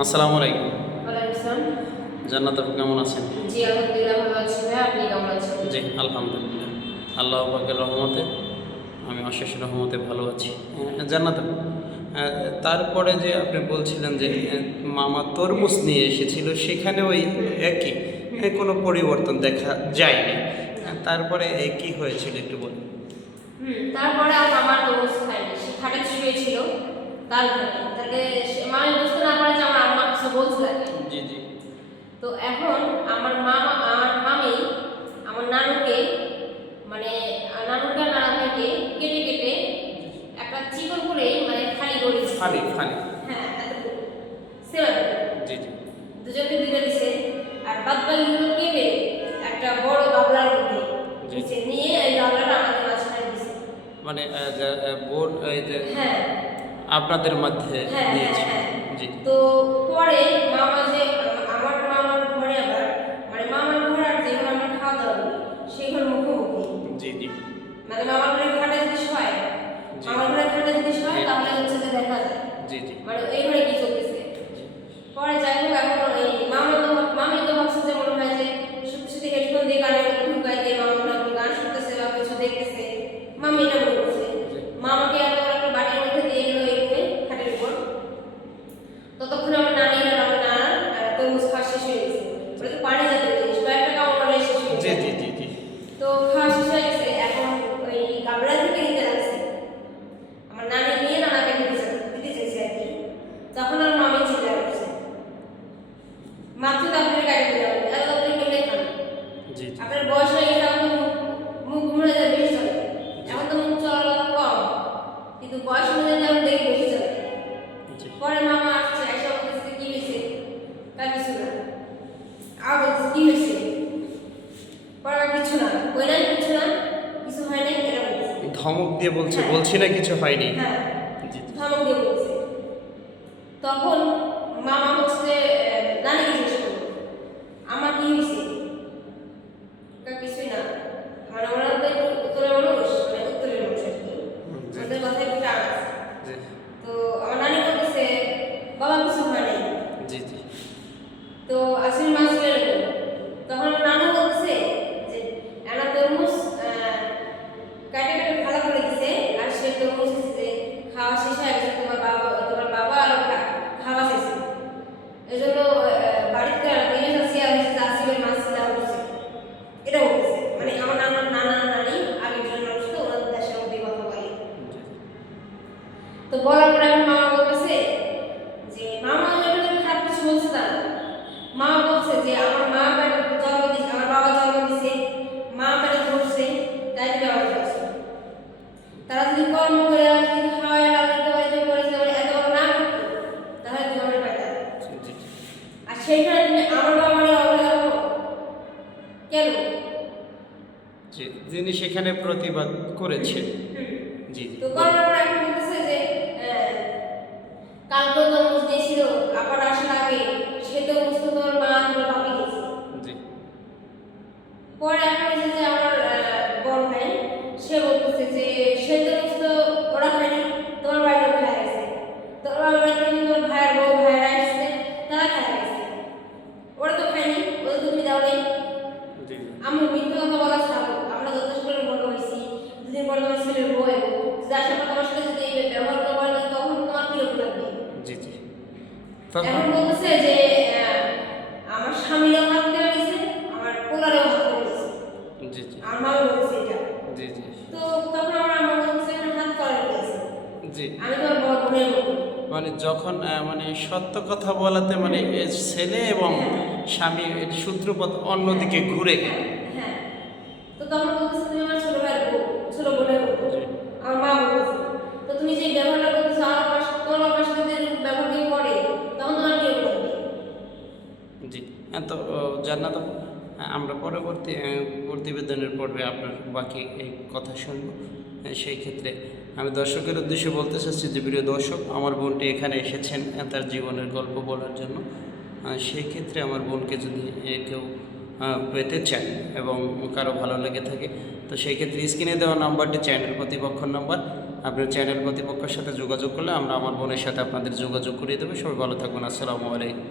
আসসালামু আলাইকুম। ওয়ালাইকুম আসসালাম। জান্নাত আপু কেমন আছেন? জি, আলহামদুলিল্লাহ ভালো আছি ভাইয়া। আপনি কেমন আছেন? জি, আলহামদুলিল্লাহ। আল্লাহ পাকের রহমতে আমি অশেষ রহমতে ভালো আছি। জান্নাত আপু, তারপরে যে আপনি বলছিলেন যে মামা তরমুজ নিয়ে এসেছিল, সেখানে ওই একই কোনো পরিবর্তন দেখা যায়নি। তারপরে কি হয়েছিল একটু বলুন। তারপরে আর মামার তরমুজ খায়নি। সে খাটে শুয়েছিল তার ঘরে। তাহলে মামি বুঝতে না পারে যে আমার আম্মা কিছু বলছে তাকে। জি জি তো এখন আমার মামি আমার নানুকে মানে নানুকে আর নানাকে কেটে কেটে একটা চিকন করে মানে ফালি করে দিচ্ছে। Funny funny. হ্যাঁ, এতটুকু সেবা জি জি দুজনকে দুইটা দিছে। আর বাদ বাকিগুলো কেটে একটা বড় গামলার মধ্যে জি। নিচে নিয়ে এই গামলাটা আমাদের মাঝখানে দিছে। মানে বোন এই যে হ্যাঁ আপনাদের মধ্যে হ্যাঁ হ্যাঁ দিয়েছে। হ্যাঁ। জি তো পরে মামা যে আমার মামার ঘরে আবার মানে মামার ঘর আর যে ঘরে আমরা খাওয়া দাওয়া করি সেই ঘর মুখোমুখি। জি জি মানে মামার ঘরে খাটে যদি শোয় জি মামার ঘরে খাটে যদি শোয় তাহলে হচ্ছে যে দেখা যায় জি জি মানে এই ঘরে কি চলতেছে। পরে যাই হোক এখন এই মামি তো ভাবছে যে মনে হয় যে সত্যি সত্যি হেডফোন দিয়ে গানের মধ্যে ঢুকাই দিয়ে মামা মনে হয় গান শুনতেছে বা কিছু দেখতেছে। মামি এটা মনে করছে। মামাকে এত বড় একটা বাড়ির মধ্যে দিয়ে গেল এই রুমে খাটের উপর। ততক্ষণে আমার নানি আর আমার নানা তরমুজ খাওয়া শেষ হয়ে গেছে। ওটা তো পানি জাতীয় জিনিস কয়েকটা কামড় মারলে শেষ হয়ে জি যায়। জি জি জি তো খাওয়া শেষ হয়ে গেছে। এখন ওই গামলা থেকে নিতে লাগছে। আমার নানি নিয়ে নানাকে দিতে চাইছে আর কি। তখন আর মামি চিল্লা উঠছে, মাত্র তো আপনার গাড়ি দিলাম এত তাড়াতাড়ি কেমনে খান? জি জি আপনার বয়স হয়ে গেছে, এখন তো মুখ ঘুরে যায় বেশি চলে। এখন তো মুখ চলার কম, কিন্তু বয়স অনুযায়ী তো এখন দেখি বেশি চলে। জি পরে মামা আসছে, এসে বলতেছে কি হয়েছে? তা কিছু না। আর বলতেছে কি হয়েছে? পরে আর কিছু না, ওই না কিছু না, কিছু হয় নাই এটা বলতেছে। ধমক দিয়ে বলছে, হ্যাঁ। বলছি না কিছু হয়নি। হ্যাঁ, জি জি ধমক দিয়ে বলতেছে। তখন মামা হচ্ছে যে নানিকে জিজ্ঞেস করলো আমার কি হয়েছে? তা কিছুই না। মানে ওরা তো একটু উত্তরের মানুষ, মানে উত্তরের মানুষ আর কি। জি ওদের কথায় একটু টান আছে। জি তো আমার নানি বলতেছে বাবা কিছু হয় নাই। জি জি তো আসলে মা ছিলেন না। তখন আমার নানু বলতেছে যে এনা তরমুজ কাটে কাটে ভালো করে দিছে। আর সে তরমুজ যে খাওয়া শেষ হয়ে গেছে, তোমার বাবা আর খাওয়া শেষ। এই জন্য বাড়িতে দিনে চাষি আর চাষিবের মাছ দেওয়া হচ্ছে। এটা বলতেছে মানে আমার নানা নানি আগের জন্য মানুষ তো ওনাদের দেশের মধ্যে কথা বলে। তো বলার পরে আমার মামা বলতেছে যে মামা যখন খারাপ কিছু বলছে না, মামা বলছে যে আমার মা পেটে জন্ম দিছে, আমার বাবা জন্ম দিছে, মা পেটে ধরছে, তাই তুমি আমার কাছে তারা যদি কর্ম করে আর যদি খাওয়ায় লালিত পালিত করে যদি এত বড় না করতো তাহলে তুমি আমার পাইতা। জি আর সেইখানে তুমি আমার বাবা মানে অবহেলা করো কেন? জি যিনি সেখানে প্রতিবাদ করেছে। জি জি তো করার পর এখন বলতেছে যে কালকে তরমুজ দিয়েছিল আবার আসার আগে সে তরমুজ তো তোমার মা তোমার বাপি গেছে। জি পরে এখন এসে যে আমার বড় ভাই সে বলতেছে যে সে তরমুজ তো ওরা খায়নি, তোমার বাড়ির লোক খায় গেছে। তো আমার বাড়িতে কিন্তু তোমার ভাইয়ের বউ ভাইয়েরা এসেছে, তারা খায় গেছে, ওরা তো খায়নি, ওদের তো তুমি দাও নেই। জি আমি মিথ্যে কথা বলা ছাড়ো, আমরা যথেষ্ট করে বড় হয়েছি। দুদিন পরে তোমার ছেলের বউ এলো, যার সাথে তোমার সাথে যদি এই ব্যবহার করবো না তখন তোমার কিরকম লাগবে? জি জি এখন তখন বলতেছে যে আমার স্বামীরাও হাত করে দিয়েছে, আমার পোলারেও হাত করে দিয়েছে। জি জি আমার মাও বলছে এটা। জি জি তো তখন আমার আম্মা বলছে এখানে হাত করে দিয়েছে, জি আমি তোমার বড় বোনের মতো। মানে যখন মানে সত্য কথা বলাতে মানে ছেলে এবং স্বামী এর সূত্রপাত অন্যদিকে ঘুরে গেল। হ্যাঁ, তো তখন বলতেছে তুমি আমার ছোট ভাইয়ের বউ, ছোট বোনের মতো। জি আমার মা বলতেছে তো তুমি যে ব্যবহারটা করতেছো আমার পাশে, তোমার বাবার সাথে যে ব্যবহার কেউ করে তখন তোমার কি লাগবে? জি তো জান্নাত আপু, আমরা পরবর্তী প্রতিবেদনের পর্বে আপনার বাকি এই কথা শুনব। সেই ক্ষেত্রে আমি দর্শকের উদ্দেশ্যে বলতে চাচ্ছি যে প্রিয় দর্শক, আমার বোনটি এখানে এসেছেন তার জীবনের গল্প বলার জন্য। সেই ক্ষেত্রে আমার বোনকে যদি কেউ পেতে চান এবং কারো ভালো লেগে থাকে তো সেই ক্ষেত্রে স্ক্রিনে দেওয়া নাম্বারটি চ্যানেল প্রতিপক্ষর নাম্বার, আপনার চ্যানেল কর্তৃপক্ষের সাথে যোগাযোগ করলে আমরা আমার বোনের সাথে আপনাদের যোগাযোগ করিয়ে দেবো। সবাই ভালো থাকবেন। আসসালামু আলাইকুম।